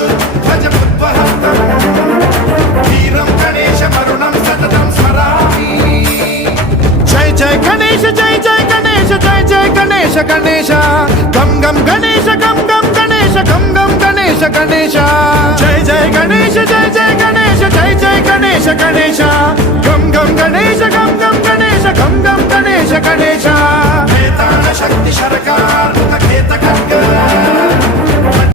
ध्वजमुद्वहन्तम् वीरं गणेश मरुणं सततं स्मरामि। जय जय गणेश जय जय गणेश जय जय गणेश गणेश गम गम गणेश गम गम गणेश गम गम गणेश गणेश जय जय गणेश जय जय गणेश जय जय गणेश गणेश गम गम गणेश गम गम गणेश गम गम गणेश गणेश वेताल शक्ति सरकार खेत खड्ग